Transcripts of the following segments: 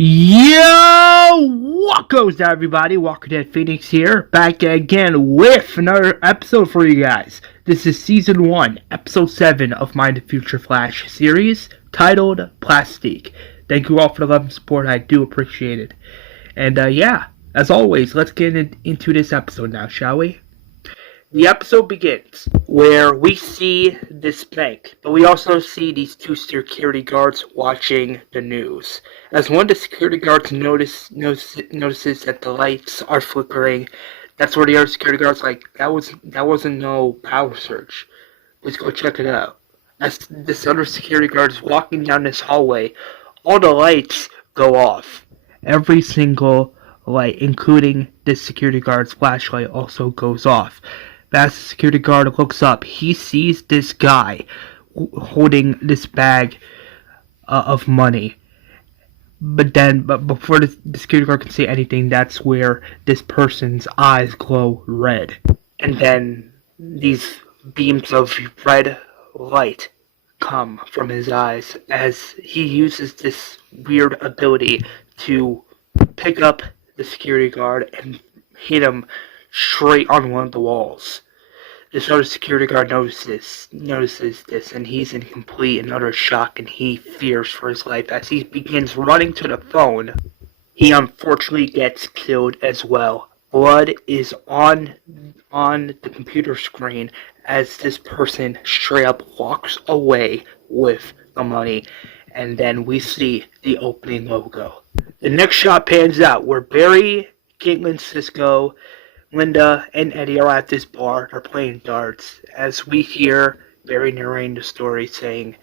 Yo, what goes down, everybody? Walker Dead Phoenix here, back again with another episode for you guys. This is Season 1, Episode 7 of my The Future Flash series, titled Plastique. Thank you all for the love and support, I do appreciate it. And yeah, as always, let's get into this episode now, shall we? The episode begins where we see this bank, but we also see these two security guards watching the news. As one of the security guards notices that the lights are flickering, that's where the other security guard's like, that wasn't no power surge. Let's go check it out. As this other security guard is walking down this hallway, all the lights go off. Every single light, including this security guard's flashlight, also goes off. As the security guard looks up, he sees this guy holding this bag of money. But before the security guard can say anything, that's where this person's eyes glow red. And then these beams of red light come from his eyes as he uses this weird ability to pick up the security guard and hit him straight on one of the walls. This other security guard notices this, and he's in complete and utter shock, and he fears for his life. As he begins running to the phone, he unfortunately gets killed as well. Blood is on the computer screen as this person straight up walks away with the money, and then we see the opening logo. The next shot pans out where Barry, Caitlin, Cisco, Linda, and Eddie are at this bar. They're playing darts as we hear Barry narrating the story saying,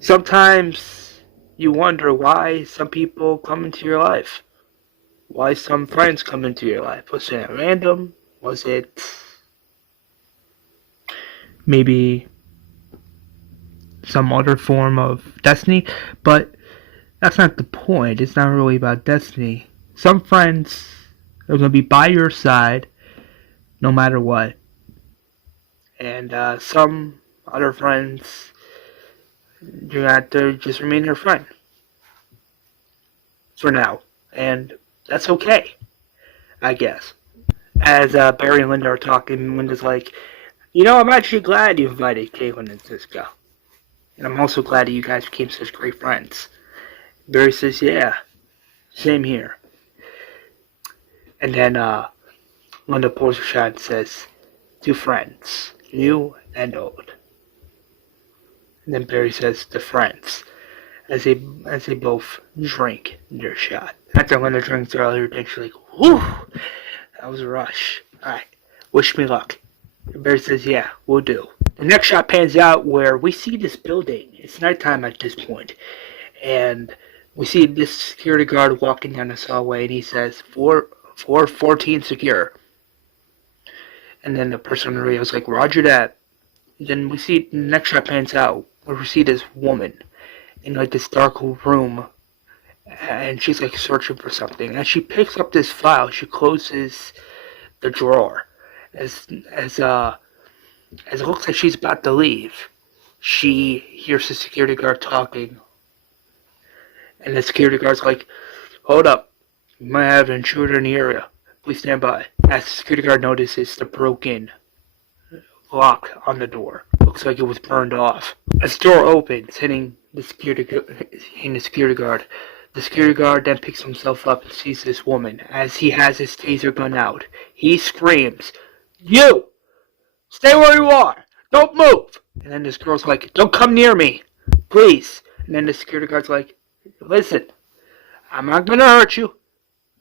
sometimes you wonder why some people come into your life. Why some friends come into your life. Was it random? Was it maybe some other form of destiny? But that's not the point. It's not really about destiny. Some friends are going to be by your side no matter what. And some other friends, you have to just remain your friend. For now. And that's okay, I guess. As Barry and Linda are talking, Linda's like, I'm actually glad you invited Caitlin and Cisco. And I'm also glad that you guys became such great friends. Barry says, yeah, same here. And then Linda pulls her shot and says, two friends, new and old. And then Barry says, the friends, as they both drink their shot. After Linda drinks her other drink, she's like, whew, that was a rush. Alright, wish me luck. And Barry says, yeah, we'll do. The next shot pans out where we see this building. It's nighttime at this point. And we see this security guard walking down this hallway, and he says, 414 secure. And then the person on the radio is like, roger that. And then we see the next shot pans out where we see this woman in like this dark room, and she's like searching for something. And she picks up this file. She closes the drawer. As it looks like she's about to leave, she hears the security guard talking. And the security guard's like, hold up. We might have an intruder in the area. Please stand by. As the security guard notices the broken lock on the door. Looks like it was burned off. As the door opens, hitting the security guard. The security guard then picks himself up and sees this woman. As he has his taser gun out, he screams, you! Stay where you are! Don't move! And then this girl's like, don't come near me! Please! And then the security guard's like, listen, I'm not gonna hurt you.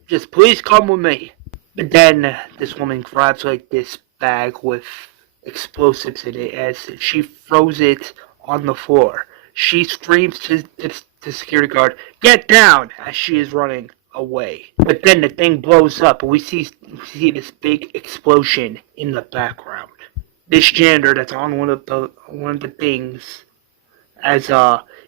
Just please come with me. But then this woman grabs like this bag with explosives in it as she throws it on the floor. She screams to the security guard, get down, as she is running away. But then the thing blows up and we see this big explosion in the background. This janitor that's on one of the things, as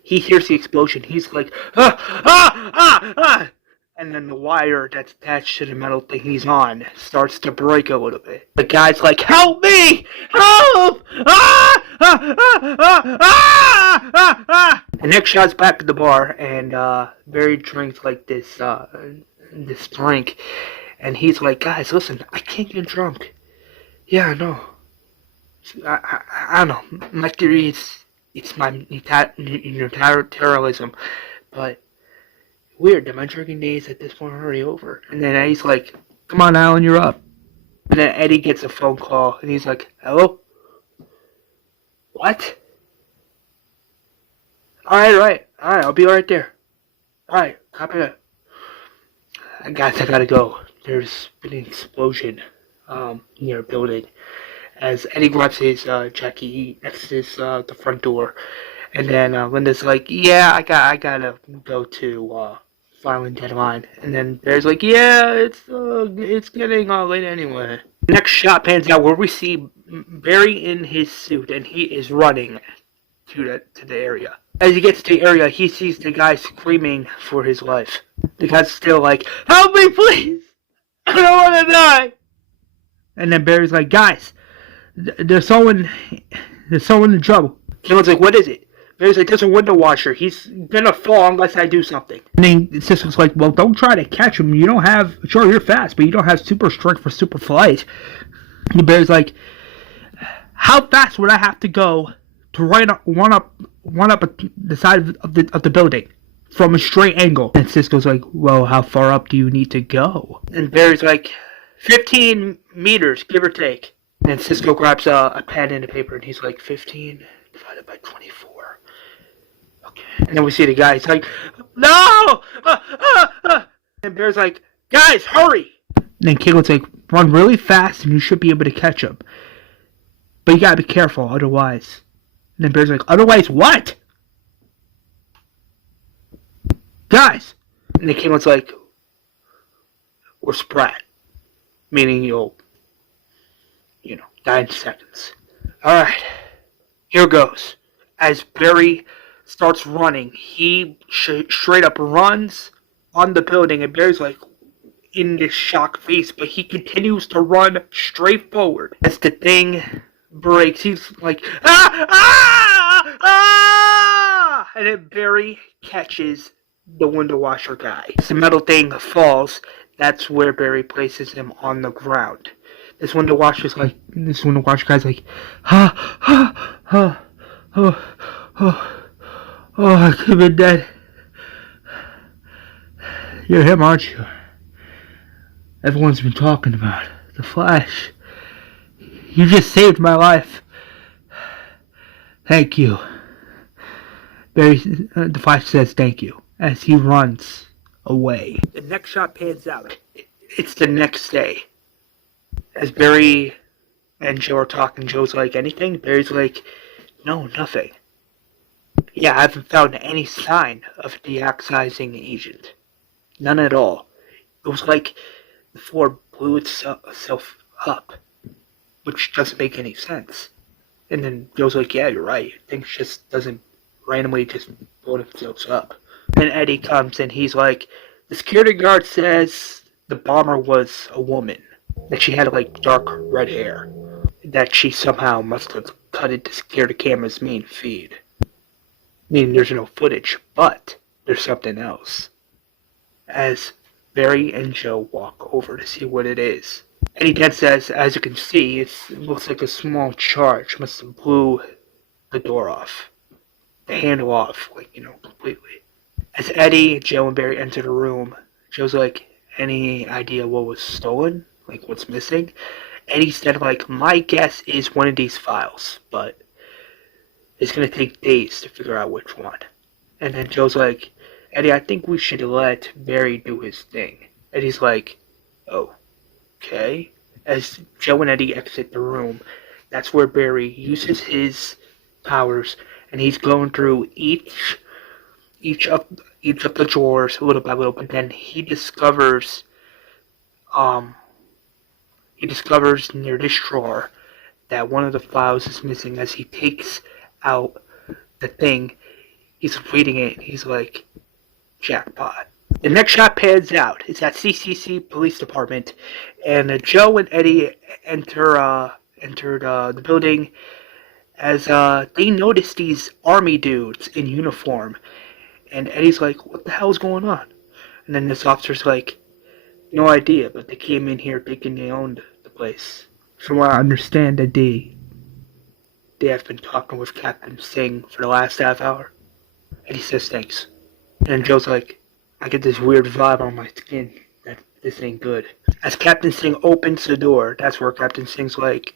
he hears the explosion, he's like, ah! And then the wire that's attached to the metal thing he's on starts to break a little bit. The guy's like, help me! Help! The next shot's back at the bar, and Barry drinks like this drink, and he's like, guys, listen, I can't get drunk. Yeah, I know. I don't know. My theory is it's my terrorism, but weird that my drinking days at this point are already over. And then Eddie's like, come on, Alan, you're up. And then Eddie gets a phone call, and he's like, hello? What? Alright, I'll be right there. Alright, copy that. Guys, I gotta go. There's been an explosion near a building. As Eddie grabs his jacket, he exits the front door. And then Linda's like, yeah, I gotta go to filing deadline. And then Bear's like, yeah, it's getting late anyway. The next shot pans out where we see Barry in his suit, and he is running to the area. As he gets to the area, he sees the guy screaming for his life. The guy's still like, help me, please! I don't want to die! And then Barry's like, guys, there's someone in trouble. Someone's like, what is it? Barry's like, there's a window washer. He's gonna fall unless I do something. And then Cisco's like, well, don't try to catch him. You don't have, sure, you're fast, but you don't have super strength for super flight. And Barry's like, how fast would I have to go to run up the side of the building from a straight angle? And Cisco's like, well, how far up do you need to go? And Barry's like, 15 meters, give or take. And Cisco grabs a pen and a paper, and he's like, 15 divided by 24. Okay. And then we see the guy, he's like, no! And Bear's like, guys, hurry! And then Caitlin's like, run really fast, and you should be able to catch him. But you gotta be careful, otherwise. And then Bear's like, otherwise what? Guys! And then Caitlin's like, or sprat. Meaning you'll, die in seconds. Alright, here goes. As Barry starts running, he straight up runs on the building, and Barry's like in this shock face, but he continues to run straight forward. As the thing breaks, he's like, ah! And then Barry catches the window washer guy. As the metal thing falls, that's where Barry places him on the ground. This window washer guy's like, oh, I could have been dead. You're him, aren't you? Everyone's been talking about the Flash. You just saved my life. Thank you. Barry, the Flash says thank you as he runs away. The next shot pans out. It's the next day. As Barry and Joe are talking, Joe's like, anything? Barry's like, no, nothing. Yeah, I haven't found any sign of a deoxizing agent. None at all. It was like the floor blew itself up, which doesn't make any sense. And then Joe's like, yeah, you're right. Things just doesn't randomly just blow themselves up. And Eddie comes and he's like, the security guard says the bomber was a woman. That she had like dark red hair. That she somehow must have cut it to scare the camera's main feed. Meaning there's no footage, but there's something else. As Barry and Joe walk over to see what it is. Eddie then says, as you can see, it looks like a small charge must have blew the door off. The handle off, completely. As Eddie, Joe, and Barry enter the room, Joe's like, any idea what was stolen? Like, what's missing? Eddie said, my guess is one of these files, but it's going to take days to figure out which one. And then Joe's like, Eddie, I think we should let Barry do his thing. Eddie's like, oh, okay. As Joe and Eddie exit the room, that's where Barry uses his powers, and he's going through each of the drawers little by little, but then he discovers near this drawer that one of the files is missing. As he takes out the thing, he's reading it, he's like, jackpot. The next shot pans out. It's at CCC Police Department, and Joe and Eddie enter the building, as they notice these army dudes in uniform, and Eddie's like, "What the hell's going on?" And then this officer's like, "No idea, but they came in here thinking they owned the place." From what I understand, that they have been talking with Captain Singh for the last half hour. And he says thanks. And Joe's like, "I get this weird vibe on my skin that this ain't good." As Captain Singh opens the door, that's where Captain Singh's like,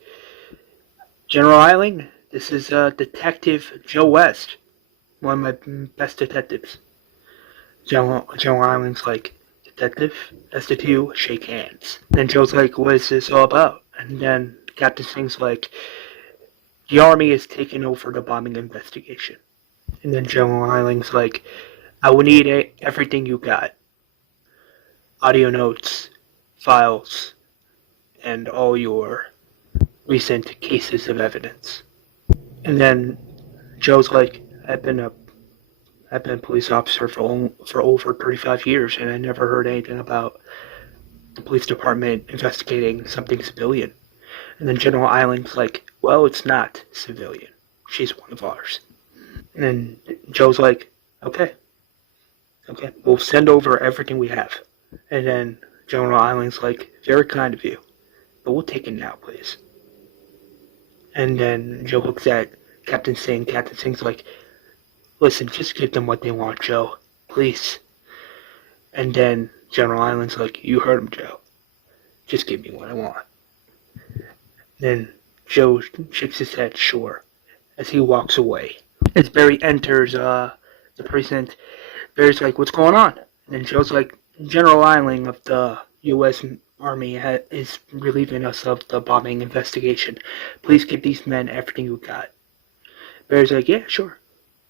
"General Eiling, this is Detective Joe West, one of my best detectives." Joe Eiling's like, "Detective?" That's the two shake hands. Then Joe's like, "What is this all about?" And then Captain Singh's like, "The Army is taking over the bombing investigation." And then General Eiling's like, "I will need everything you got. Audio notes, files, and all your recent cases of evidence." And then Joe's like, I've been a police officer for over 35 years, and I never heard anything about the police department investigating something civilian." And then General Eiling's like, "Well, it's not civilian. She's one of ours." And then Joe's like, okay, we'll send over everything we have." And then General Eiling's like, "Very kind of you, but we'll take it now, please." And then Joe looks at Captain Singh. Captain Singh's like, "Listen, just give them what they want, Joe. Please." And then General Eiling's like, "You heard him, Joe. Just give me what I want." Then Joe shakes his head, sure, as he walks away. As Barry enters the precinct, Barry's like, "What's going on?" And then Joe's like, "General Eiling of the U.S. Army is relieving us of the bombing investigation. Please give these men everything you got." Barry's like, "Yeah, sure.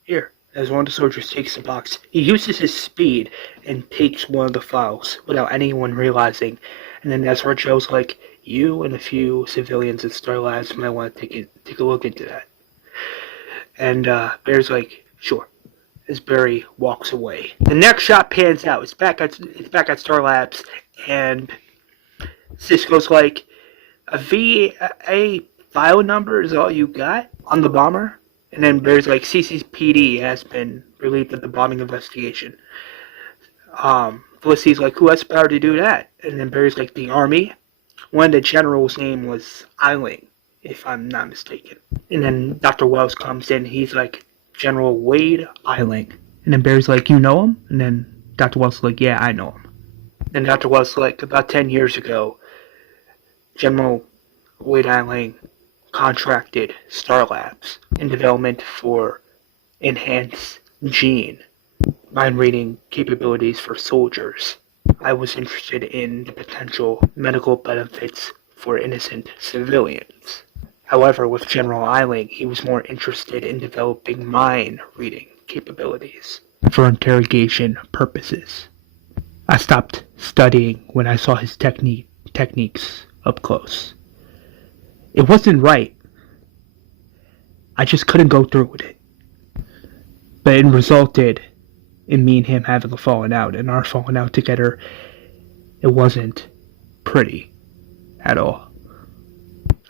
Here." As one of the soldiers takes the box, he uses his speed and takes one of the files without anyone realizing. And then that's where Joe's like, "You and a few civilians at Star Labs might want to take a look into that." And Barry's like, "Sure." As Barry walks away, the next shot pans out. It's back at Star Labs, and Cisco's like, "A VA file number is all you got on the bomber?" And then Barry's like, "CCPD has been relieved of the bombing investigation." Felicity's like, "Who has the power to do that?" And then Barry's like, "The Army." One of the general's name was Eiling, if I'm not mistaken. And then Dr. Wells comes in. He's like, "General Wade Eiling." And then Barry's like, "You know him?" And then Dr. Wells is like, "Yeah, I know him." And Dr. Wells is like, "About 10 years ago, General Wade Eiling contracted Star Labs in development for enhanced gene mind reading capabilities for soldiers. I was interested in the potential medical benefits for innocent civilians. However, with General Eiling, he was more interested in developing mind reading capabilities for interrogation purposes. I stopped studying when I saw his techniques up close. It wasn't right. I just couldn't go through with it. But it resulted in me and him having a falling out, and our falling out together, it wasn't pretty at all.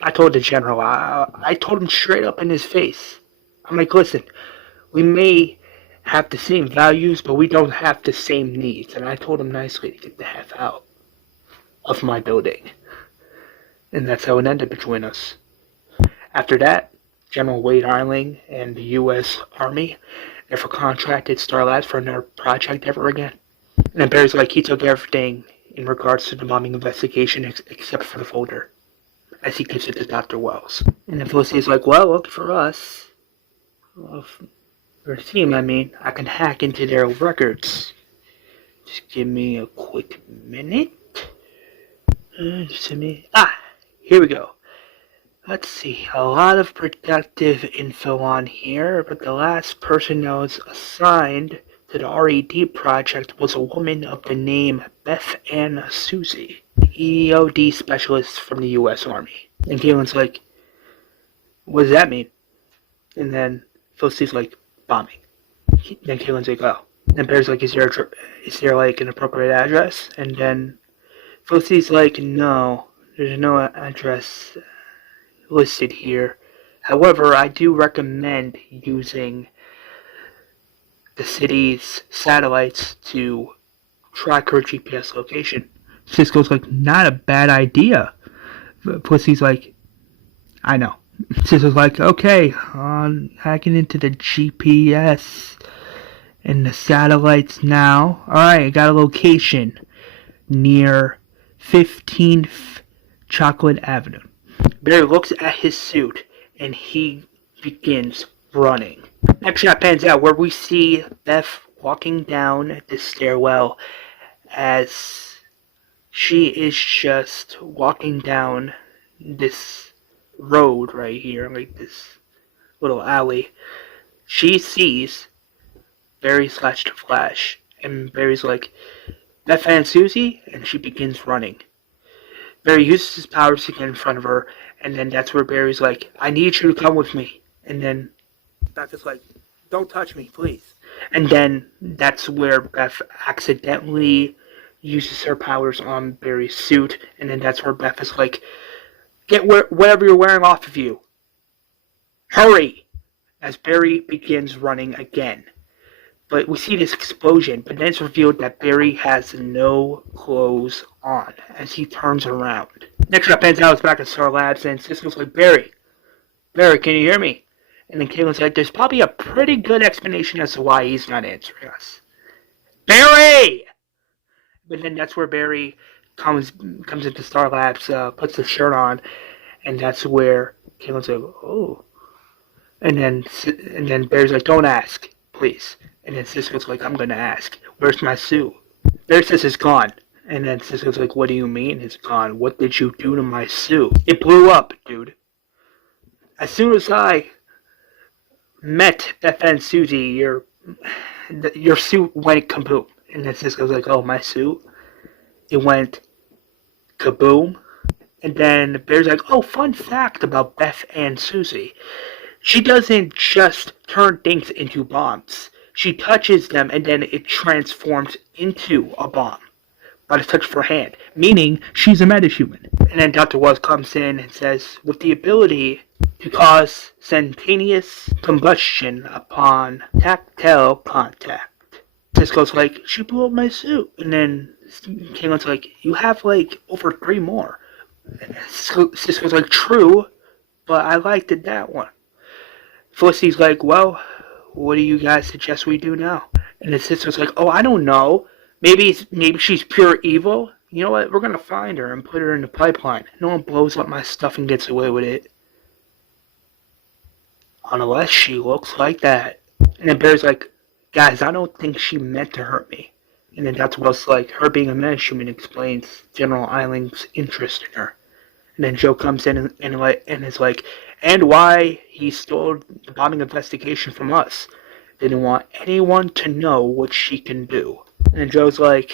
I told the general, I told him straight up in his face. I'm like, "Listen, we may have the same values, but we don't have the same needs." And I told him nicely to get the F out of my building. And that's how it ended between us. After that, General Wade Eiling and the U.S. Army never contracted Star Labs for another project ever again. And then Barry's like, he took everything in regards to the bombing investigation except for the folder, as he gives it to Dr. Wells. And then Felicity's like, "Well, look for us. Well, for the team, I can hack into their records. Just give me a quick minute. Here we go. Let's see, a lot of productive info on here, but the last person that was assigned to the RED project was a woman of the name Beth Ann Susie, EOD specialist from the U.S. Army." And Galen's like, "What does that mean?" And then Felicity's like, "Bombing." Then Galen's like, "Oh." And Bear's like, is there like an appropriate address?" And then Felicity's like, "No, there's no address listed here. However, I do recommend using the city's satellites to track her GPS location. Cisco's like, not a bad idea. Pussy's like, I know. Cisco's like, okay, hacking into the GPS and the satellites now. Alright, I got a location near 15th Chocolate Avenue. Barry looks at his suit and he begins running. Next shot pans out where we see Beth walking down the stairwell as she is just walking down this road right here, like this little alley. She sees Barry / the Flash, and Barry's like, Beth and Susie, and she begins running. Barry uses his powers to get in front of her, and then that's where Barry's like, I need you to come with me. And then Beth is like, don't touch me, please. And then that's where Beth accidentally uses her powers on Barry's suit, and then that's where Beth is like, get whatever you're wearing off of you. Hurry! As Barry begins running again. But we see this explosion, but then it's revealed that Barry has no clothes on as he turns around. Next up, pans out is back at Star Labs, and Cisco's like, Barry, can you hear me? And then Caitlin's like, there's probably a pretty good explanation as to why he's not answering us. Barry! But then that's where Barry comes into Star Labs, puts the shirt on, and that's where Caitlin's like, oh. And then Barry's like, don't ask, please. And then Cisco's like, I'm gonna ask, where's my suit? Barry says it's gone. And then Cisco's like, what do you mean it's gone? What did you do to my suit? It blew up, dude. As soon as I met Beth and Susie, your suit went kaboom. And then Cisco's like, oh, my suit? It went kaboom? And then Bear's like, oh, fun fact about Beth and Susie. She doesn't just turn things into bombs. She touches them and then it transforms into a bomb by the touch of her hand, meaning she's a metahuman. And then Dr. Wells comes in and says, with the ability to cause instantaneous combustion upon tactile contact. Cisco's like, she blew up my suit. And then Caitlin's like, you have like over 3 more. And Cisco's like, true, but I liked it, that one. Felicity's like, well, what do you guys suggest we do now? And then Cisco's like, oh, I don't know. Maybe she's pure evil. You know what? We're going to find her and put her in the pipeline. No one blows up my stuff and gets away with it. Unless she looks like that. And then Barry's like, guys, I don't think she meant to hurt me. And then that's what's like, her being a metahuman explains General Eiling's interest in her. And then Joe comes in and is like, and why he stole the bombing investigation from us. Didn't want anyone to know what she can do. And then Joe's like,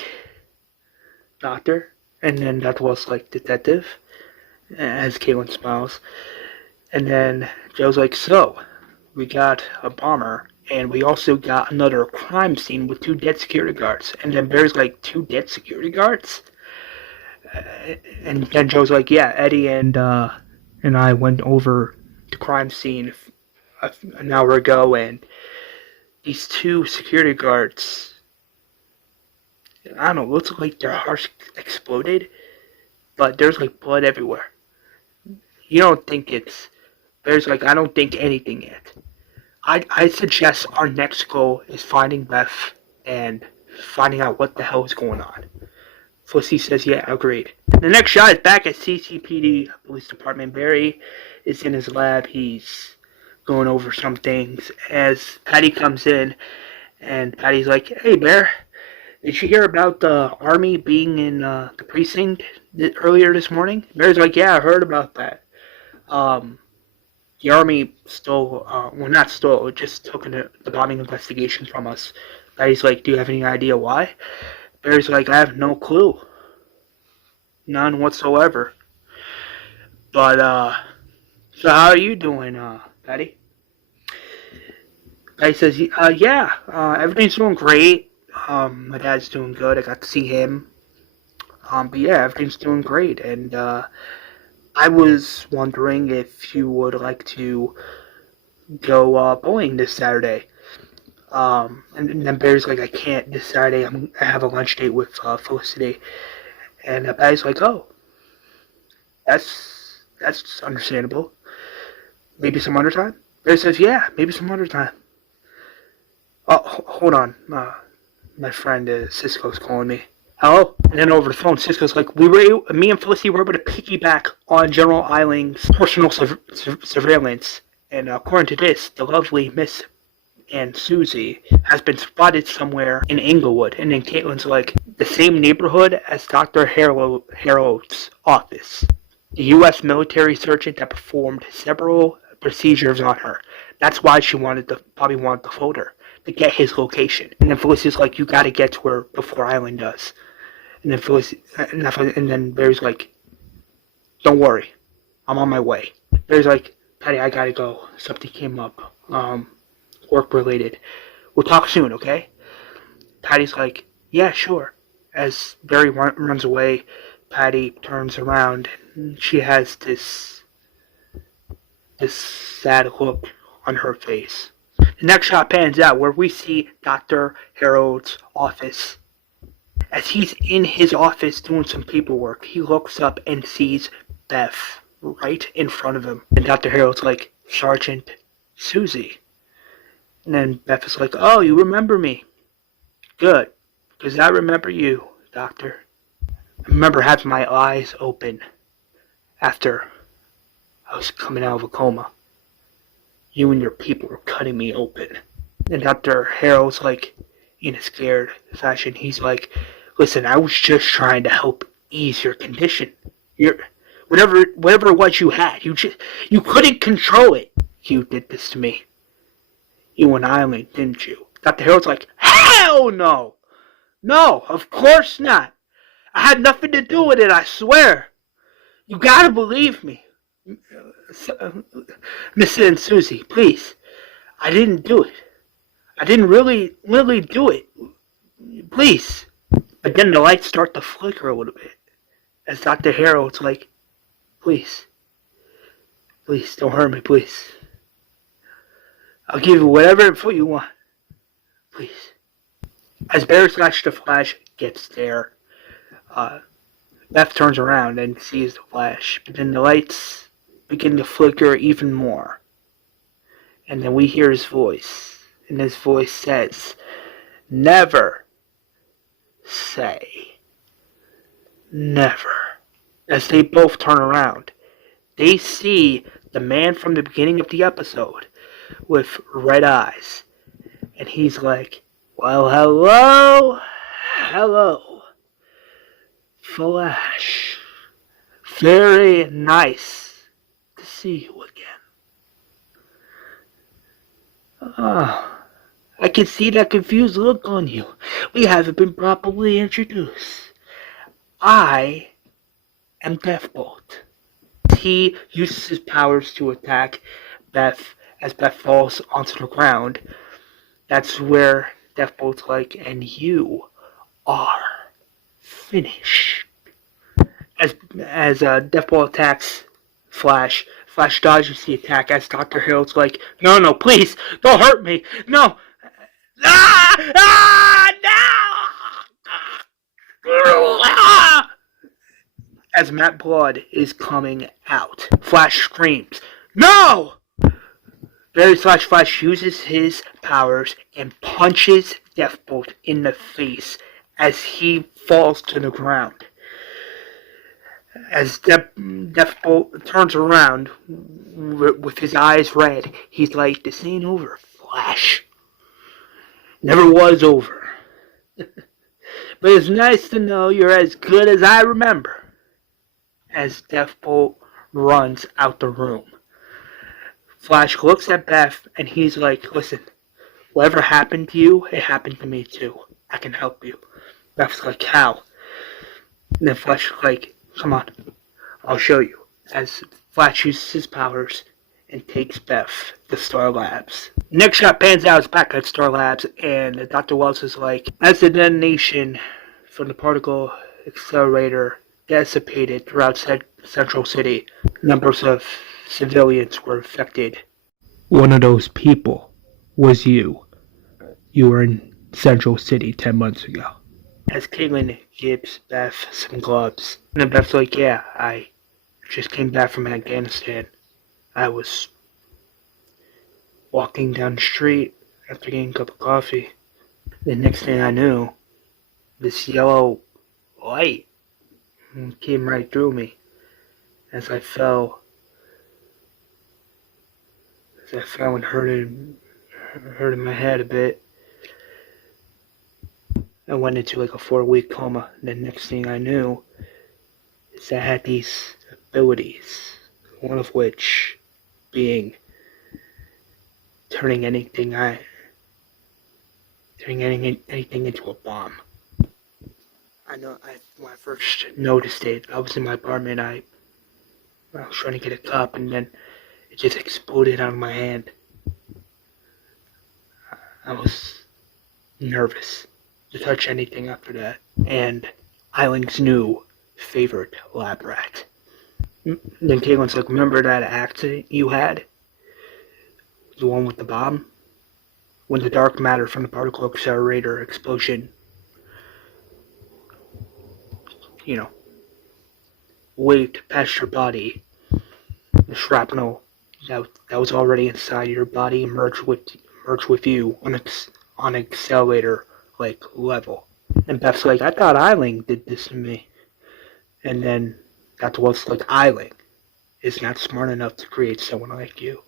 doctor? And then Dr. Wells like, detective? As Caitlin smiles. And then Joe's like, so, we got a bomber, and we also got another crime scene with 2 dead security guards. And then Barry's like, 2 dead security guards? And then Joe's like, yeah, Eddie and I went over the crime scene an hour ago, and these 2 security guards, I don't know, looks like their hearts exploded, but there's like blood everywhere. You don't think it's... There's like, I don't think anything yet. I suggest our next goal is finding Beth and finding out what the hell is going on. Felicity says, yeah, agreed. The next shot is back at CCPD Police Department. Barry is in his lab. He's going over some things as Patty comes in, and Patty's like, hey, Bear, did you hear about the army being in the precinct earlier this morning? Bear's like, yeah, I heard about that. The army stole, well, not stole, it just took the bombing investigation from us. Patty's like, do you have any idea why? Barry's like, I have no clue. None whatsoever. But, so how are you doing, Patty? Patty says, yeah, everything's doing great. My dad's doing good. I got to see him. But yeah, everything's doing great. And, I was wondering if you would like to go bowling this Saturday. And then Barry's like, I can't this Saturday. I have a lunch date with Felicity. And Barry's like, oh, that's understandable. Maybe some other time? Barry says, yeah, maybe some other time. Oh, hold on. My friend Cisco's calling me. Hello? And then over the phone, Cisco's like, me and Felicity were able to piggyback on General Eiling's personal surveillance. And according to this, the lovely Miss and Susie has been spotted somewhere in Inglewood. And then Caitlin's like, the same neighborhood as Dr. Harold's office. The U.S. military surgeon that performed several procedures on her. That's why she probably wanted the folder, to get his location. And then Felicity's like, you gotta get to her before Eiling does. And then Barry's like, don't worry, I'm on my way. Barry's like, Patty, I gotta go. Something came up, work related. We'll talk soon, okay? Patty's like, yeah, sure. As Barry runs away, Patty turns around and she has this sad look on her face. The next shot pans out where we see Dr. Harold's office. As he's in his office doing some paperwork, he looks up and sees Beth right in front of him. And Dr. Harold's like, Sergeant Susie. And then Beth is like, oh, you remember me. Good, because I remember you, Doctor. I remember having my eyes open after I was coming out of a coma. You and your people were cutting me open. And Dr. Harold's like, in a scared fashion, he's like, listen, I was just trying to help ease your condition. Whatever it was you had, you couldn't control it. You did this to me. You and Eiling, didn't you? Dr. Harold's like, hell no! No, of course not. I had nothing to do with it, I swear. You gotta believe me. Miss and Susie, please. I didn't do it. I didn't really do it. Please. But then the lights start to flicker a little bit. As Dr. Harold's like, please. Please, don't hurt me, please. I'll give you whatever info you want. Please. As Barry / the Flash gets there, Beth turns around and sees the Flash. But then the lights begin to flicker even more. And then we hear his voice. And his voice says, never say never. As they both turn around, they see the man from the beginning of the episode with red eyes. And he's like, well, hello, Flash. Very nice to see you again. I can see that confused look on you. We haven't been properly introduced. I am Deathbolt. He uses his powers to attack Beth as Beth falls onto the ground. That's where Deathbolt's like, and you are finished. As Deathbolt attacks Flash, Flash dodges the attack as Dr. Harold's like, no, please, don't hurt me, no. No! As Matt Blood is coming out, Flash screams, no! Barry / Flash uses his powers and punches Deathbolt in the face as he falls to the ground. As Deathbolt turns around with his eyes red, he's like, this ain't over, Flash. Never was over. But it's nice to know you're as good as I remember. As Deathbolt runs out the room. Flash looks at Beth and he's like, listen, whatever happened to you, it happened to me too. I can help you. Beth's like, how? And then Flash is like, come on, I'll show you. As Flash uses his powers and takes Beth to Star Labs. Next shot pans out, it's back at Star Labs, and Dr. Wells is like, as the detonation from the particle accelerator dissipated throughout Central City. Numbers of civilians were affected. One of those people was you. You were in Central City 10 months ago. As Caitlin gives Beth some gloves, and then Beth's like, yeah, I just came back from Afghanistan. I was walking down the street after getting a cup of coffee. The next thing I knew, this yellow light came right through me as I fell and hurting my head a bit. I went into like a 4-week coma. And the next thing I knew is I had these abilities, one of which being turning anything into a bomb. When I first noticed it, I was in my apartment. I was trying to get a cup, and then it just exploded out of my hand. I was nervous to touch anything after that. And Eiling's new favorite lab rat. Then Caitlin's like, remember that accident you had? The one with the bomb? When the dark matter from the particle accelerator explosion, waved past your body. The shrapnel that was already inside your body merged with you on an accelerator level. And Beth's like, I thought Eiling did this to me. And then that's what's like, Eiling is not smart enough to create someone like you,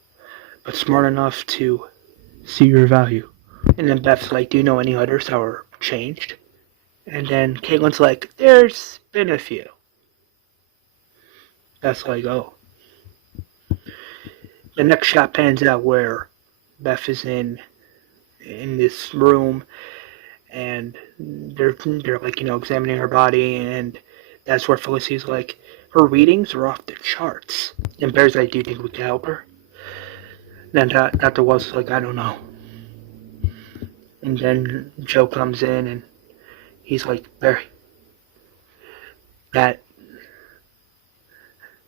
but smart enough to see your value. And then Beth's like, do you know any others that were changed? And then Caitlin's like, there's been a few. Beth's like, oh. The next shot pans out where Beth is in this room, and they're like, examining her body, and that's where Felicity's like, her readings are off the charts. And Bear's like, do you think we can help her? Then Dr. Wells is like, I don't know. And then Joe comes in, and he's like, Barry, that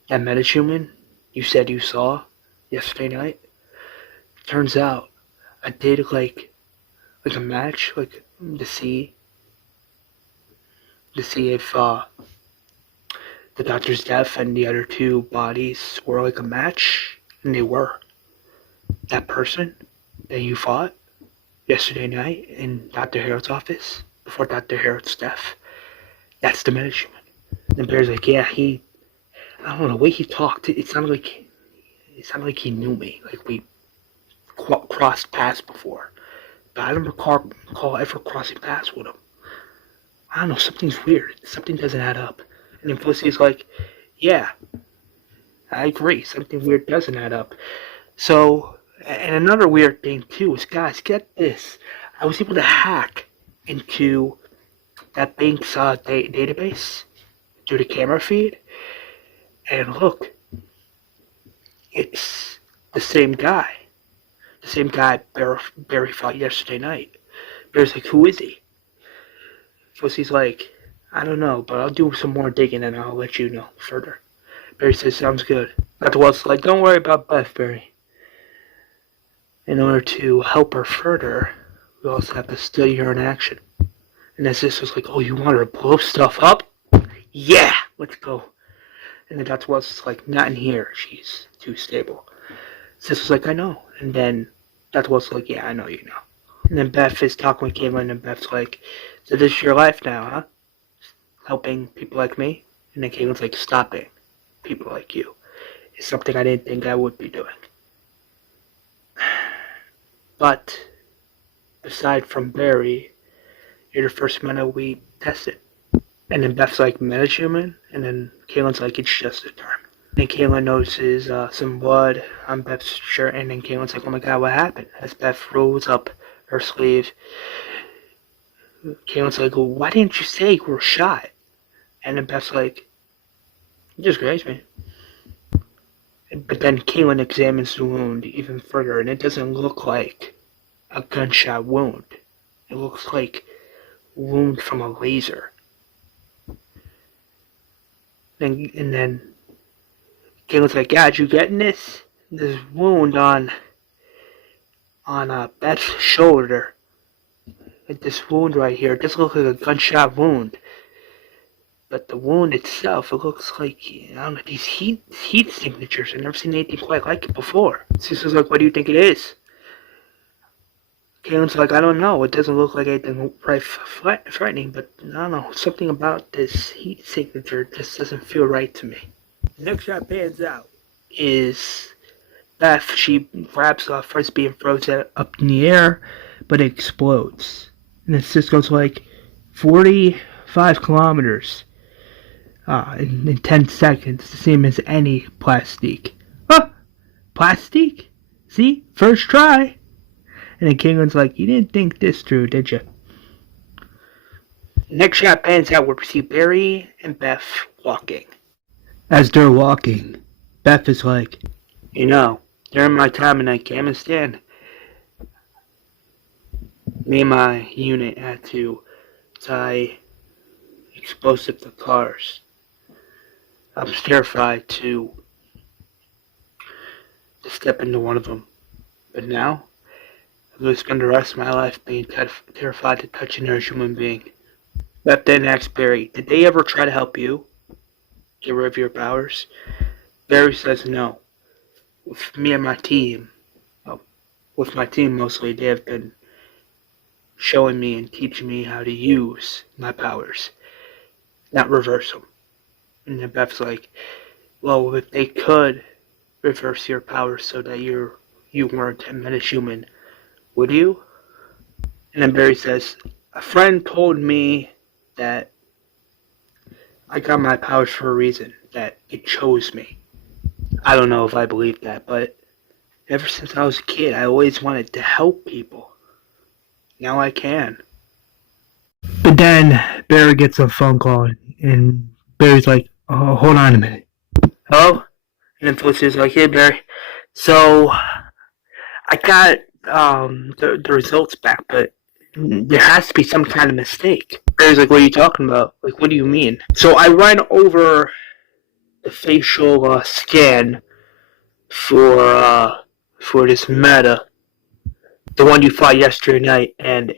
metahuman you said you saw yesterday night, turns out I did like a match, to see if the doctor's death and the other two bodies were like a match, and they were. That person that you fought yesterday night in Dr. Harrod's office before Dr. Harrod's death, that's the metahuman. And Bear's like, yeah, I don't know, the way he talked, it sounded like he knew me, like we crossed paths before. But I don't recall ever crossing paths with him. I don't know, something's weird. Something doesn't add up. And then Felicity's like, yeah, I agree. Something weird doesn't add up. So, and another weird thing too is, guys, get this. I was able to hack into that bank's database through the camera feed. And look, it's the same guy. The same guy Barry fought yesterday night. Barry's like, who is he? Felicity's like, I don't know, but I'll do some more digging and I'll let you know further. Barry says, sounds good. Dr. Walt's like, don't worry about Beth, Barry. In order to help her further, we also have to study her in action. And his sister's like, oh, you want her to blow stuff up? Yeah, let's go. And then Dr. Walt's like, not in here. She's too stable. Sister's like, I know. And then Dr. Walt's like, yeah, I know you know. And then Beth is talking with Caitlin, and Beth's like, so this is your life now, huh? Helping people like me? And then Caitlin's like, stopping people like you is something I didn't think I would be doing. But, aside from Barry, you're the first meta we tested. And then Beth's like, metahuman? And then Caitlin's like, it's just a term. And Caitlin notices some blood on Beth's shirt, and then Caitlin's like, oh my god, what happened? As Beth rolls up her sleeve, Caitlin's like, well, why didn't you say you were shot? And then Beth's like, you just grazed me. But then Caitlin examines the wound even further, and it doesn't look like a gunshot wound. It looks like a wound from a laser. And then Caitlin's like, yeah, did you getting this? This wound on Bette's shoulder. Like this wound right here. It doesn't look like a gunshot wound. But the wound itself, it looks like, I don't know, these heat signatures. I've never seen anything quite like it before. Sister's like, what do you think it is? Caitlin's like, I don't know. It doesn't look like anything frightening, but I don't know. Something about this heat signature just doesn't feel right to me. The next shot pans out is Beth. She grabs first being frozen up in the air, but it explodes. And then Cisco's like 45 kilometers in 10 seconds, the same as any plastique. Huh? Plastique? See? First try. And then Caitlin's like, you didn't think this through, did you? Next shot pans out where we see Barry and Beth walking. As they're walking, Beth is like, during my time in Afghanistan, me and my unit had to tie explosive to cars. I was terrified to step into one of them. But now, I'm going to spend the rest of my life being terrified to touch another human being. Beth then asks Barry, did they ever try to help you get rid of your powers? Barry says no. With me and my team, with my team mostly, they have been showing me and teaching me how to use my powers, not reverse them. And then Beth's like, well, if they could reverse your powers so that you weren't a metahuman, would you? And then Barry says, a friend told me that I got my powers for a reason, that it chose me. I don't know if I believe that, but ever since I was a kid, I always wanted to help people. Now I can. But then Barry gets a phone call, and Barry's like, oh, hold on a minute. Hello? And then Felicia's like, hey Barry, so I got the results back, but there has to be some kind of mistake. Barry's like, what are you talking about? Like, what do you mean? So I ran over the facial scan for this meta, the one you fought yesterday night, and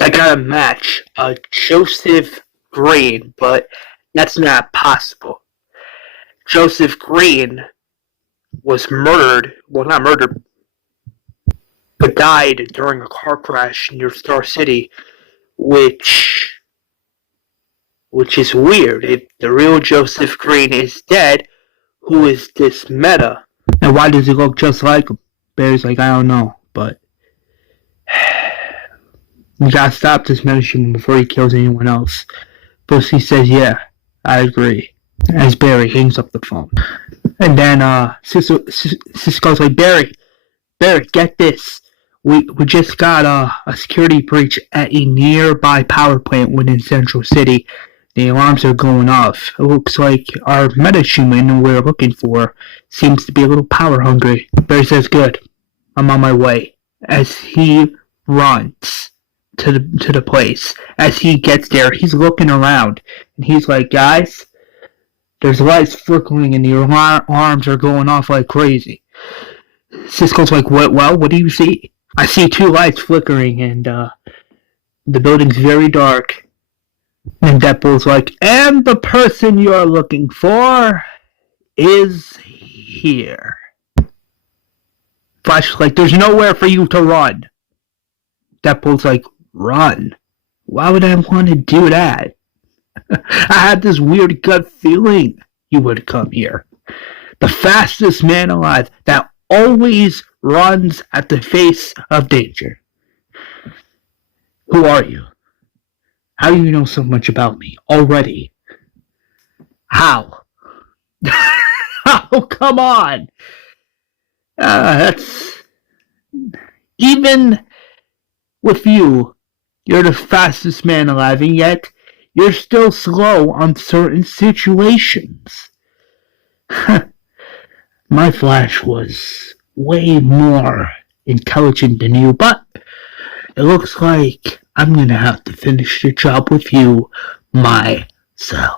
I got a match, Joseph Green, but that's not possible. Joseph Green was murdered, well, not murdered, but died during a car crash near Star City, which is weird. If the real Joseph Green is dead, who is this meta? And why does he look just like him? Barry's like, I don't know, but we gotta stop this metahuman before he kills anyone else. Pussy says, yeah, I agree. As Barry hangs up the phone. And then Cisco's like, Barry, get this. We just got a security breach at a nearby power plant within Central City. The alarms are going off. It looks like our metahuman we're looking for seems to be a little power hungry. Barry says, good. I'm on my way. As he runs to the place. As he gets there, he's looking around. And he's like, guys, there's lights flickering and the alarms are going off like crazy. Cisco's like, what do you see? I see two lights flickering and the building's very dark. And Deathbolt's like, and the person you're looking for is here. Flash is like, there's nowhere for you to run. Deathbolt's like, run? Why would I want to do that? I had this weird gut feeling you would come here. The fastest man alive that always runs at the face of danger. Who are you? How do you know so much about me already? How? Oh, come on! That's... Even with you, you're the fastest man alive, and yet you're still slow on certain situations. My Flash was way more intelligent than you, but it looks like I'm gonna have to finish the job with you, my So,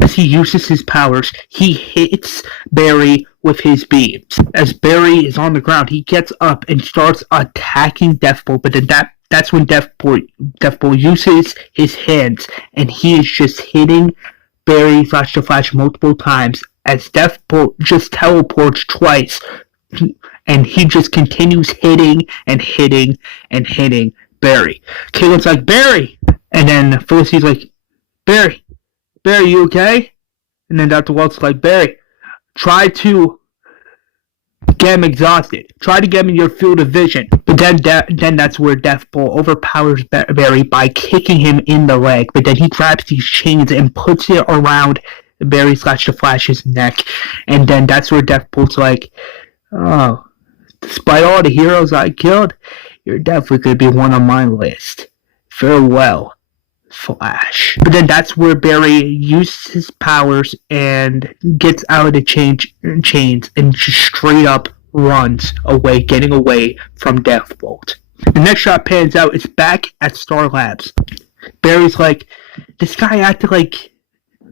as he uses his powers, he hits Barry with his beams. As Barry is on the ground, he gets up and starts attacking Deathbolt, but then that's when Deathbolt uses his hands, and he is just hitting Barry / Flash multiple times as Deathbolt just teleports twice, and he just continues hitting and hitting and hitting Barry. Caitlin's like, Barry! And then Felicity's like, Barry, you okay? And then Dr. Walt's like, Barry, try to get him exhausted. Try to get him in your field of vision. But then that's where Deathbolt overpowers Barry by kicking him in the leg. But then he grabs these chains and puts it around Barry / the Flash's neck. And then that's where Deathbolt's like, oh, despite all the heroes I killed, you're definitely going to be one on my list. Farewell, Flash. But then that's where Barry uses his powers and gets out of the chains and just straight up runs away, getting away from Deathbolt. The next shot pans out, it's back at Star Labs. Barry's like, this guy acted like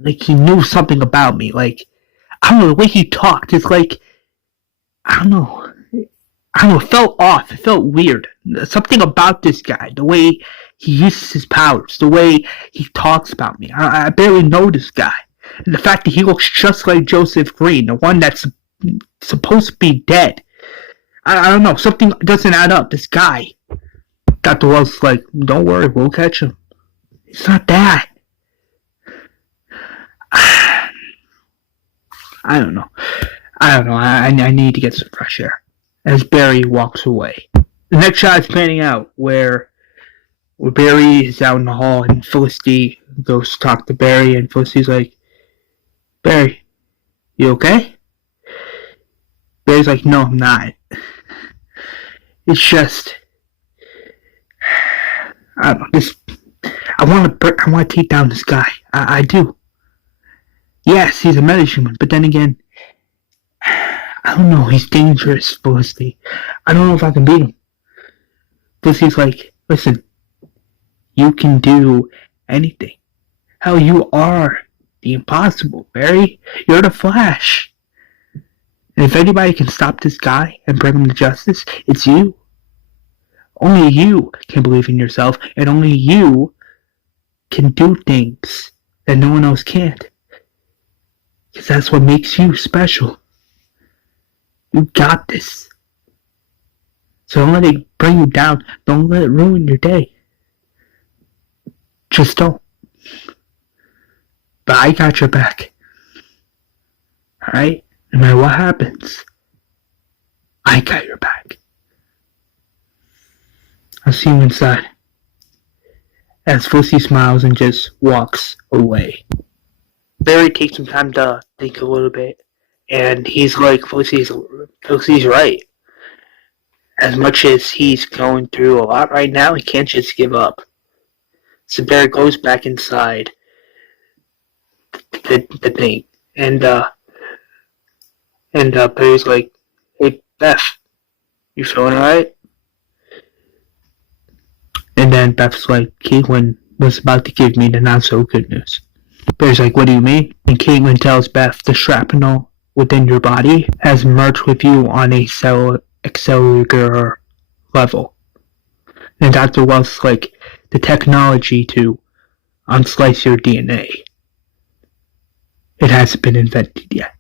he knew something about me. Like, I don't know, the way he talked, it's like, I don't know, it felt off, it felt weird. Something about this guy, the way he uses his powers, the way he talks about me. I barely know this guy. And the fact that he looks just like Joseph Green, the one that's supposed to be dead. I don't know, something doesn't add up. This guy. Dr. Wells like, don't worry, we'll catch him. It's not that. I don't know. I need to get some fresh air. As Barry walks away. The next shot is panning out where Barry is out in the hall and Felicity goes to talk to Barry, and Felicity's like, Barry, you okay? Barry's like, no, I'm not. It's just, I don't know, I want to take down this guy. I do. Yes, he's a metahuman, but then again, I don't know, he's dangerous, Felicity. I don't know if I can beat him. Felicity's like, listen, you can do anything. Hell, you are the impossible, Barry. You're the Flash. And if anybody can stop this guy and bring him to justice, it's you. Only you can believe in yourself, and only you can do things that no one else can't. Because that's what makes you special. You got this. So don't let it bring you down. Don't let it ruin your day. Just don't. But I got your back. Alright? No matter what happens, I got your back. I'll see you inside. As Felicity smiles and just walks away. Barry takes some time to think a little bit. And he's like, Felicity's right. As much as he's going through a lot right now, he can't just give up. So Barry goes back inside the thing. And Barry's like, hey, Beth, you feeling alright? And then Beth's like, Caitlin was about to give me the not so good news. Barry's like, what do you mean? And Caitlin tells Beth the shrapnel within your body has merged with you on a cellular level. And Dr. Wells like, the technology to unslice your DNA. It hasn't been invented yet.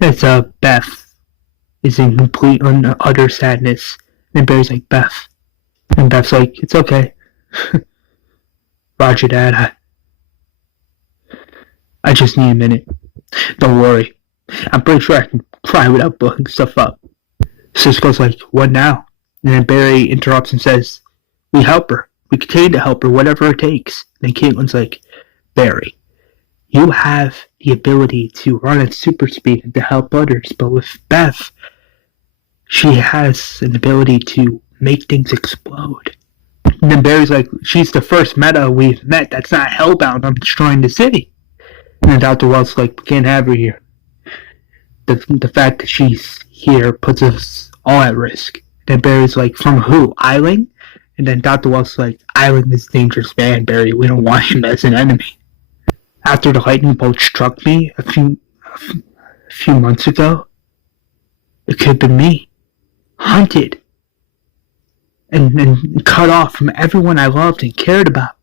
It's Beth is in complete and utter sadness. And Barry's like, Beth. And Beth's like, it's okay. Roger, Dad. I just need a minute. Don't worry. I'm pretty sure I can cry without blowing stuff up. Cisco's like, what now? And then Barry interrupts and says, we help her. We continue to help her, whatever it takes. And Caitlin's like, Barry, you have the ability to run at super speed and to help others, but with Beth, she has an ability to make things explode. And then Barry's like, she's the first meta we've met that's not hellbound on destroying the city. And then Dr. Wells like, we can't have her here. The fact that she's here puts us all at risk. And Barry's like, from who? Eiling? And then Dr. Wells like, Eiling is a dangerous man, Barry. We don't want him as an enemy. after the lightning bolt struck me a few months ago, it could have been me, hunted, and cut off from everyone I loved and cared about.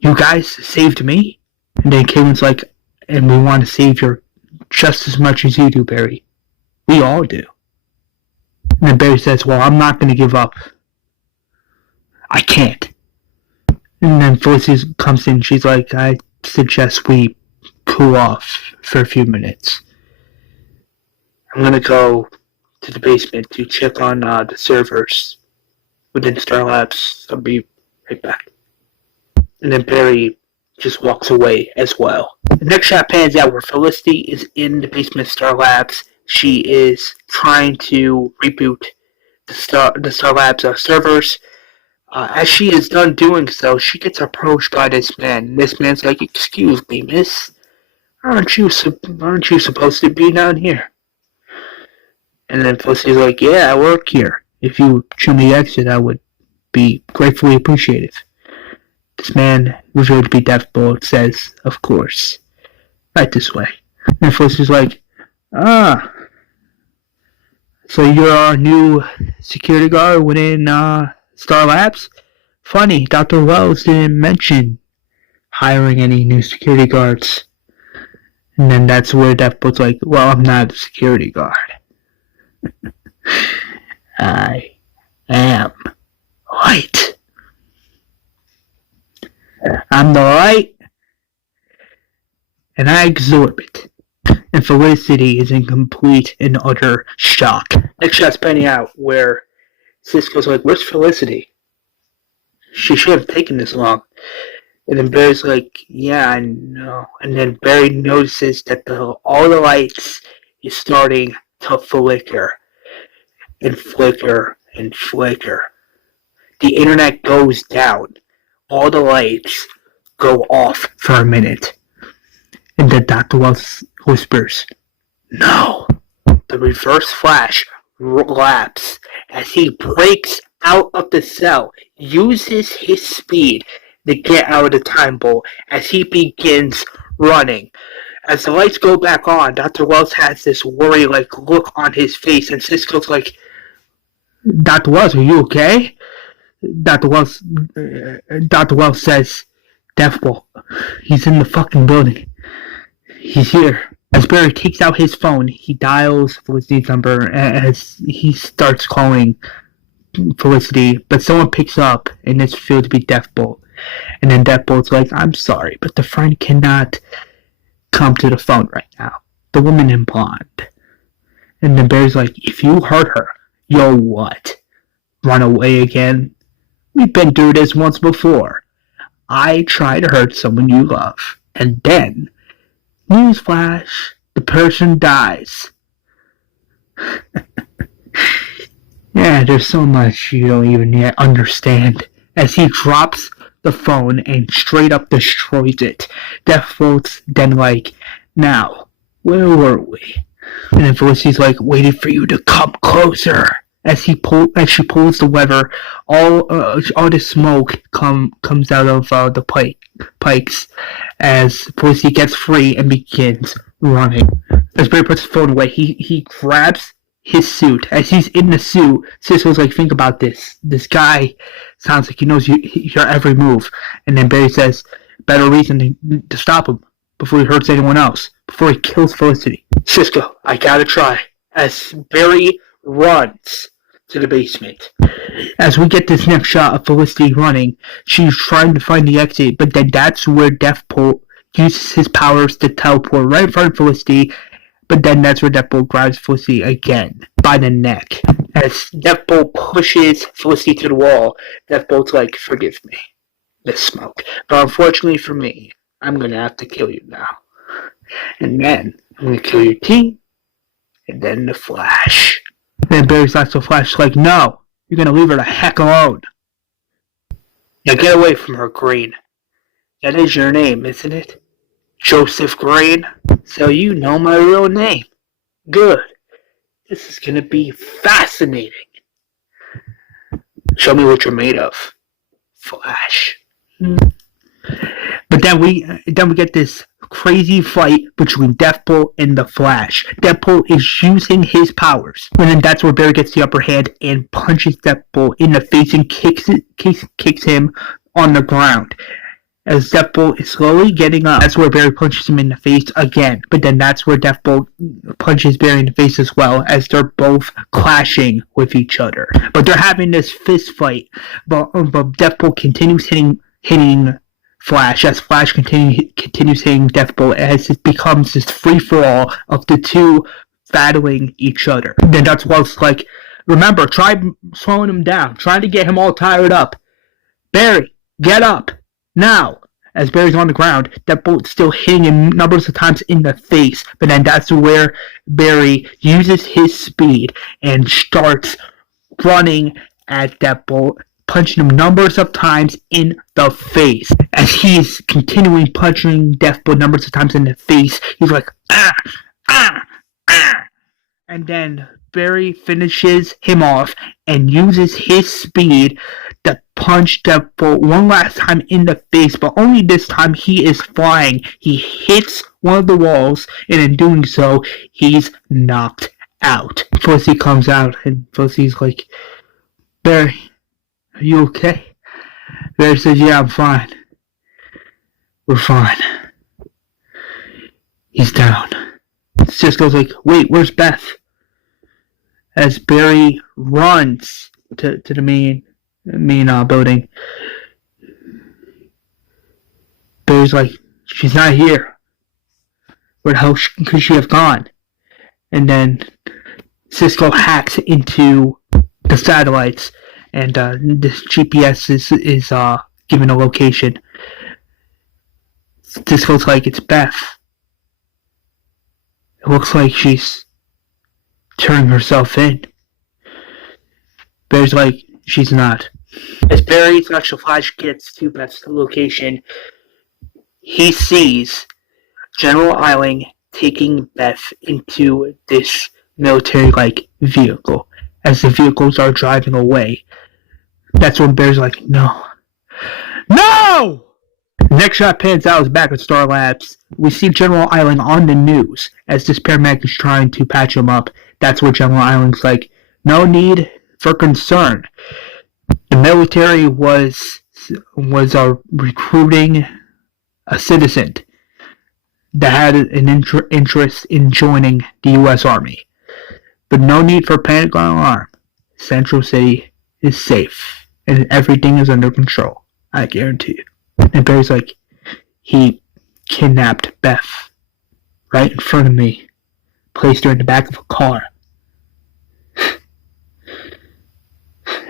You guys saved me? And then Caitlin's like, and we want to save you just as much as you do, Barry. We all do. And then Barry says, well, I'm not going to give up. I can't. And then Felicity comes in. She's like, I suggest we cool off for a few minutes. I'm going to go to the basement to check on the servers within Star Labs. I'll be right back. And then Barry just walks away as well. The next shot pans out where Felicity is in the basement of Star Labs. She is trying to reboot the Star Labs servers. As she is done doing so, she gets approached by this man. This man's like, "Excuse me, miss. Aren't you supposed to be down here?" And then Felicity's like, "Yeah, I work here. If you show me the exit, I would be gratefully appreciative." This man, revealed to be Deathbolt, says, "Of course. Right this way." And Felicity's like, "Ah, so you're our new security guard within Star Labs? Funny, Dr. Wells didn't mention hiring any new security guards." And then that's where Deathbolt's like, "Well, I'm not a security guard. I am light. I'm the light, and I absorb it." And Felicity is in complete and utter shock. Next shot's panning out where Cisco's like, "Where's Felicity? She should have taken this long." And then Barry's like, "Yeah, I know." And then Barry notices that all the lights is starting to flicker and flicker and flicker. The internet goes down. All the lights go off for a minute. And then Dr. Wells whispers, "No." The reverse flash laps as he breaks out of the cell, uses his speed to get out of the time bolt as he begins running. As the lights go back on, Dr. Wells has this worry-like look on his face, and Cisco's like, "Dr. Wells, are you okay?" Dr. Wells says, "Deathbolt, he's in the fucking building. He's here." As Barry takes out his phone, he dials Felicity's number as he starts calling Felicity, but someone picks up, and it's revealed to be Deathbolt. And then Deathbolt's like, "I'm sorry, but the friend cannot come to the phone right now. The woman in blonde." And then Barry's like, "If you hurt her, you'll what? Run away again? We've been through this once before. I try to hurt someone you love, and then, newsflash, the person dies." Yeah, there's so much you don't even yet understand. As he drops the phone and straight up destroys it. Deathbolt's then like, "Now, where were we?" And then Felicity's like, "Waiting for you to come closer." As she pulls the lever, all the smoke comes out of the pikes as Felicity gets free and begins running. As Barry puts his phone away, he grabs his suit. As he's in the suit, Cisco's like, "Think about this. This guy sounds like he knows your every move." And then Barry says, "Better reason to stop him before he hurts anyone else, before he kills Felicity." "Cisco, I gotta try." As Barry runs to the basement. As we get this next shot of Felicity running, she's trying to find the exit, but then that's where Deathbolt uses his powers to teleport right in front of Felicity, but then that's where Deathbolt grabs Felicity again by the neck. As Deathbolt pushes Felicity to the wall, Deathbolt's like, "Forgive me, this smoke. But unfortunately for me, I'm gonna have to kill you now. And then I'm gonna kill your team, and then the Flash." Then Barry slaps the Flash like, "No, you're gonna leave her the heck alone. Now get away from her, Green. That is your name, isn't it? Joseph Green? So you know my real name. Good. This is gonna be fascinating. Show me what you're made of, Flash." But then we get this crazy fight between Deathbolt and the Flash. Deathbolt is using his powers, and then that's where Barry gets the upper hand and punches Deathbolt in the face and kicks him on the ground. As Deathbolt is slowly getting up, that's where Barry punches him in the face again. But then that's where Deathbolt punches Barry in the face as well, as they're both clashing with each other. But they're having this fist fight. But Deathbolt continues hitting Flash, as Flash continues hitting Deathbolt, as it becomes this free-for-all of the two battling each other. Then that's what's like, remember, try slowing him down, trying to get him all tired up. Barry, get up, now! As Barry's on the ground, Deathbolt's still hitting him numbers of times in the face, but then that's where Barry uses his speed and starts running at Deathbolt, punching him numbers of times in the face. As he's continuing punching Deathbolt numbers of times in the face, he's like, ah, ah, ah. And then Barry finishes him off and uses his speed to punch Deathbolt one last time in the face, but only this time he is flying. He hits one of the walls, and in doing so, he's knocked out. Felicity comes out, and Felicity's like, Barry, are you okay? Barry says, yeah, I'm fine. We're fine. He's down. Cisco's like, wait, where's Beth? As Barry runs to the main building, Barry's like, she's not here. Where the hell could she have gone? And then Cisco hacks into the satellites, and this GPS is given a location. Cisco's like, it's Beth. It looks like she's turning herself in. Barry's like, she's not. As Barry's actual Flash gets to Beth's location, he sees General Eiling taking Beth into this military-like vehicle. As the vehicles are driving away, that's when Barry's like, no. No! Next shot pans out is back at Star Labs. We see General Eiling on the news as this paramedic is trying to patch him up. That's where General Eiling's like, no need for concern. The military was recruiting a citizen that had an interest in joining the U.S. Army. But no need for panic or alarm. Central City is safe, and everything is under control. I guarantee you. And Barry's like, he kidnapped Beth right in front of me, placed her in the back of a car.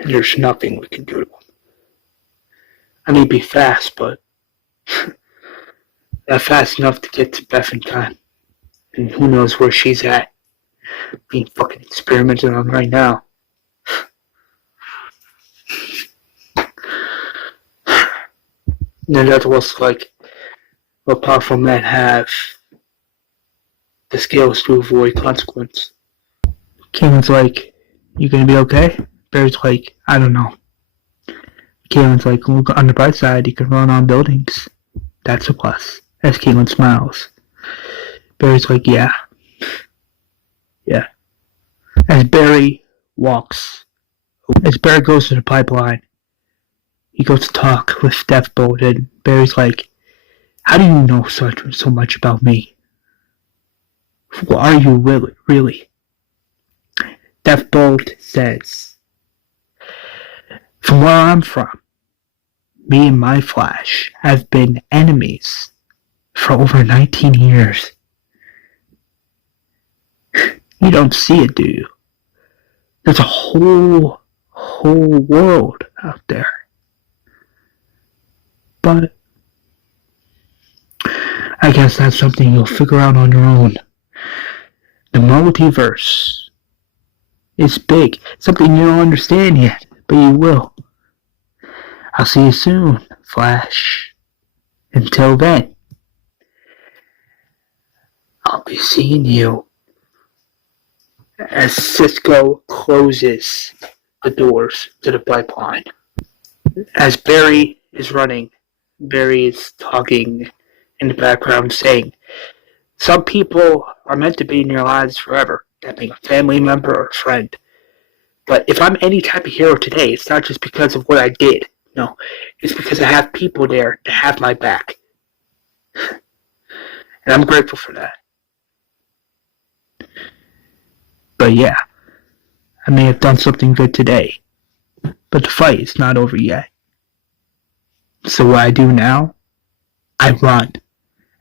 There's nothing we can do to him. I may be fast, but not fast enough to get to Beth in time. And who knows where she's at. Being fucking experimented on right now. And then that was like, what powerful men have the skills to avoid consequence. Caitlin's like, you gonna be okay? Barry's like, I don't know. Caitlin's like, look, on the bright side, you can run on buildings. That's a plus. As Caitlin smiles. Barry's like, yeah. Yeah. As Barry goes to the pipeline, he goes to talk with Deathbolt, and Barry's like, how do you know so much about me? Who are you really? Deathbolt says, from where I'm from, me and my Flash have been enemies for over 19 years. You don't see it, do you? There's a whole world out there. But I guess that's something you'll figure out on your own. The multiverse is big. Something you don't understand yet, but you will. I'll see you soon, Flash. Until then, I'll be seeing you. As Cisco closes the doors to the pipeline. As Barry is running Barry is talking in the background saying, some people are meant to be in your lives forever, that being a family member or a friend. But if I'm any type of hero today, it's not just because of what I did. No, it's because I have people there to have my back. And I'm grateful for that. But yeah, I may have done something good today. But the fight is not over yet. So what I do now, I run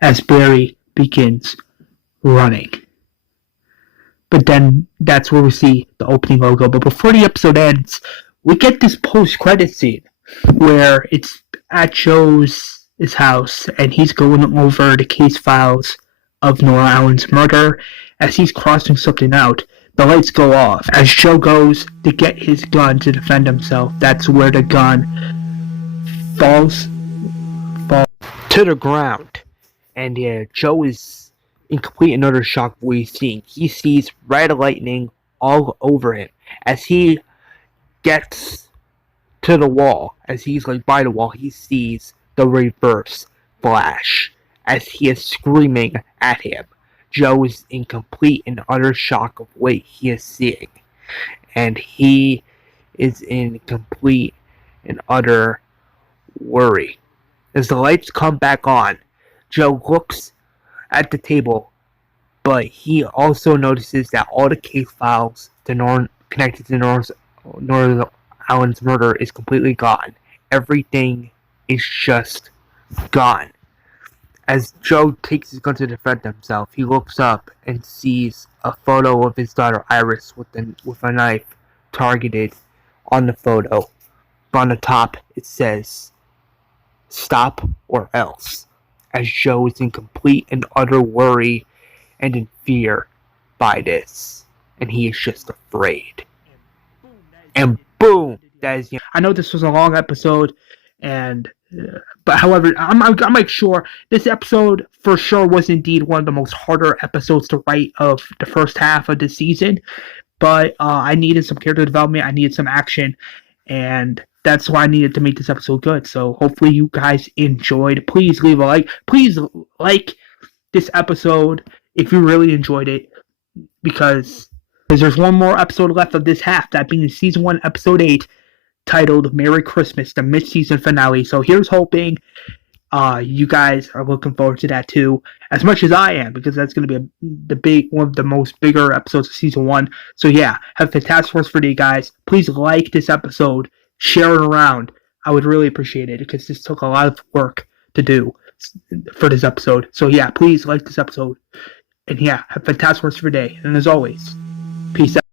as Barry begins running. But then that's where we see the opening logo. But before the episode ends, we get this post-credit scene where it's at Joe's house and he's going over the case files of Nora Allen's murder. As he's crossing something out, the lights go off. As Joe goes to get his gun to defend himself, that's where the gun falls to the ground. And yeah, Joe is in complete and utter shock of what he's seeing. He sees red lightning all over him. As he gets to the wall, as he's like by the wall, he sees the reverse flash as he is screaming at him. Joe is in complete and utter shock of what he is seeing. And he is in complete and utter worry. As the lights come back on, Joe looks at the table, but he also notices that all the case files connected to Nora Allen's murder is completely gone. Everything is just gone. As Joe takes his gun to defend himself, he looks up and sees a photo of his daughter Iris with a knife targeted on the photo. But on the top it says, "Stop or else." As Joe is in complete and utter worry and in fear by this, and he is just afraid. And boom, that is. I know this was a long episode, but however, I'm like sure this episode for sure was indeed one of the most harder episodes to write of the first half of the season. But I needed some character development, I needed some action, and that's why I needed to make this episode good. So hopefully you guys enjoyed. Please leave a like. Please like this episode if you really enjoyed it, because there's one more episode left of this half, that being season 1 episode 8, titled Merry Christmas, the mid-season finale. So here's hoping you guys are looking forward to that too, as much as I am, because that's going to be one of the most bigger episodes of season 1. So yeah, have a fantastic rest for the day, guys. Please like this episode, share it around. I would really appreciate it, because this took a lot of work to do for this episode. So yeah, please like this episode. And yeah, have a fantastic rest of your day. And as always, peace out.